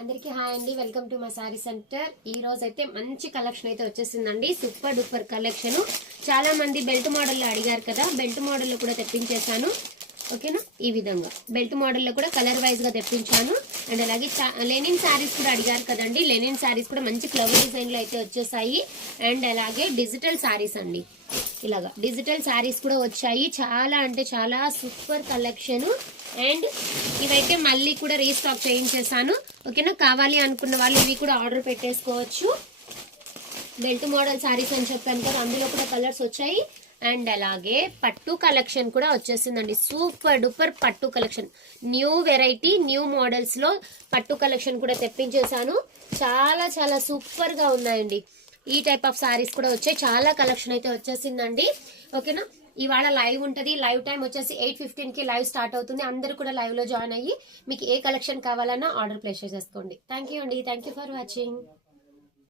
అందరికీ హాయ్ అండి, welcome to మా సారీ సెంటర్. ఈ రోజు అయితే మంచి కలెక్షన్ అయితే వచ్చేసిందండి. Super duper collection. చాలా మంది బెల్ట్ మోడల్లో అడిగారు కదా, బెల్ట్ మోడల్లో కూడా తెప్పించేసాను. ఓకేనా, ఈ విధంగా బెల్ట్ మోడల్లో కూడా కలర్ వైజ్ గా తెప్పించాను. అండ్ అలాగే లెనిన్ శారీస్ కూడా అడిగారు కదండి, లెనిన్ శారీస్ కూడా మంచి ఫ్లవర్ డిజైన్ లో అయితే వచ్చేసాయి. అండ్ అలాగే డిజిటల్ శారీస్ అండి, ఇలాగా డిజిటల్ శారీస్ కూడా వచ్చాయి. చాలా అంటే చాలా సూపర్ కలెక్షన్. అండ్ ఇవైతే మళ్ళీ కూడా రీస్టాక్ చేయించేసాను. ఓకేనా, కావాలి అనుకున్న వాళ్ళు ఇవి కూడా ఆర్డర్ పెట్టేసుకోవచ్చు. బెల్ట్ మోడల్ శారీస్ అని చెప్పాను కదా, అందులో కూడా కలర్స్ వచ్చాయి. అండ్ అలాగే పట్టు కలెక్షన్ కూడా వచ్చేసిందండి. సూపర్ డూపర్ పట్టు collection, new variety new models లో పట్టు కలెక్షన్ కూడా తెప్పించేసాను. చాలా చాలా సూపర్ గా ఉన్నాయండి. ఈ టైప్ ఆఫ్ శారీస్ కూడా వచ్చాయి. చాలా కలెక్షన్ అయితే వచ్చేసిందండి. ఓకేనా, ఇవాళ లైవ్ ఉంటుంది. లైవ్ టైం వచ్చేసి 8:15 కి లైవ్ స్టార్ట్ అవుతుంది. అందరూ కూడా లైవ్ లో జాయిన్ అయ్యి మీకు ఏ కలెక్షన్ కావాలన్నా ఆర్డర్ ప్లేస్ చేసేసుకోండి. థ్యాంక్ యూ అండి, థ్యాంక్ యూ ఫర్ వాచింగ్.